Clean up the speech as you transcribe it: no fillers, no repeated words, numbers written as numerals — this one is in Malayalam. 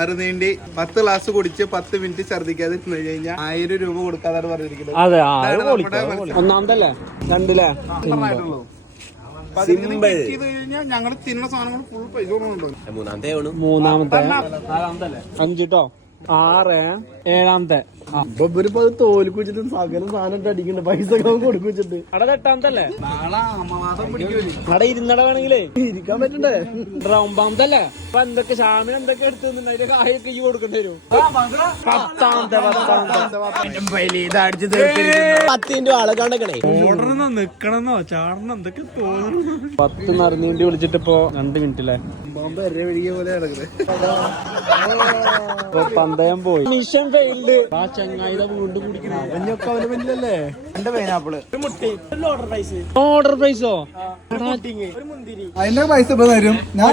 ആറ് നീണ്ടി 10 ഗ്ലാസ് കുടിച്ച് 10 മിനിറ്റ് ഛർദിക്കാതെ ഇരുന്ന് കഴിഞ്ഞാൽ 1000 രൂപ കൊടുക്കാതാണ് പറഞ്ഞിരിക്കുന്നത്. അതെ ഒന്നാമതല്ലേ രണ്ടില്ലേ ഞങ്ങൾ തിന്നുന്ന സാധനങ്ങൾ ഫുൾ പൈസ മൂന്നാമത്തെ 5 ട്ടോ 6 7 തോല് കുച്ചിട്ട് സകലം സാധനം അടിക്കണ്ട പൈസ കൊടുക്കുവെച്ചിട്ട് അവിടെ 8 അവിടെ ഇരുന്നട വേണെങ്കിലേ ഇരിക്കാൻ പറ്റണ്ടേ 9 അപ്പൊ എന്തൊക്കെ ഷാമിന് എന്തൊക്കെ എടുത്തു അതിന്റെ കായൊക്കെ ഈ കൊടുക്കേണ്ടി വരും 10 ആളെ കണ്ടേ നിക്കണെന്നോ ചാടണം എന്തൊക്കെ തോന്നുന്നു 10 നിറഞ്ഞീണ്ടി വിളിച്ചിട്ട് ഇപ്പൊ 2 മിനിറ്റില്ലേ പന്തയം പോയി മിഷൻ ഫെയിൽഡ് ആ ചങ്ങായിത വീണ്ടും കുടിക്കണം അവനൊക്കെ അവന് പറ്റില്ലല്ലേ എന്റെ പൈനാപ്പിള് ഓർഡർ പ്രൈസോ അതിന്റെ പൈസ ഇപ്പൊ തരും ഞാൻ